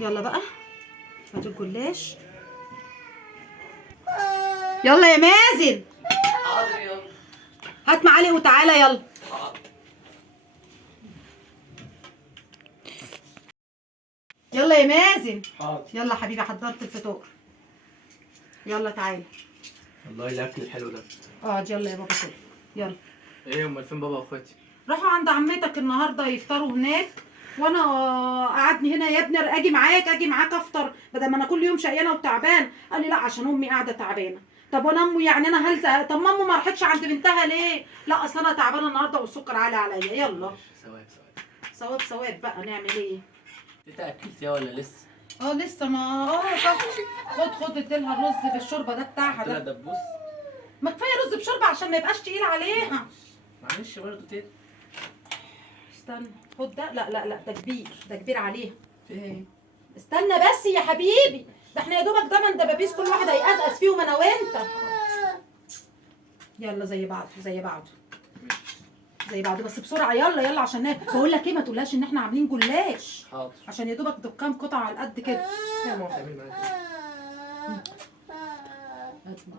يلا بقى هات الجلاش. يلا يا مازن. حاضر يلا. هات معالق وتعالى يلا. حاضر. يلا يا مازن. حاضر. يلا حبيبي حضرت الفطار. يلا تعالى. والله الاكل الحلو ده. اقعد يلا يا بابا كده. يلا. ايه امال فين بابا واخواتي؟ راحوا عند عمتك النهارده يفطروا هناك، وانا قعدني هنا يا ابني اجي معاك افطر بدل ما انا كل يوم شقيانه وتعبان. قال لي لا عشان امي قاعده تعبانه. طب وانا امي يعني انا هلزق؟ طب ما امي ما راحتش عند بنتها ليه؟ لا اصل انا تعبانه النهارده والسكر عالي عليا. يلا ثواب. ثواب بقى نعمل ايه؟ انت اكلت يا ولا لسه؟ لسه ما صح. خد اديلها الرز بالشوربه ده بتاعها طلع ده. دبوس. ما كفايه رز بشوربه عشان ما يبقاش تقيل عليها. معلش برضه تاني. استنى خد ده. لا ده كبير عليها. في ايه؟ استنى بس يا حبيبي، ده احنا يا دوبك 8 دبابيس كل واحد هيقزقز فيهم انا وانت. يلا زي بعض بس بسرعه. يلا عشان بقول لك ايه، ما تقولهاش ان احنا عاملين جلاش. حاضر. عشان يا دوبك دكان قطع على قد كده. يا ماما تعمل معايا. اسمع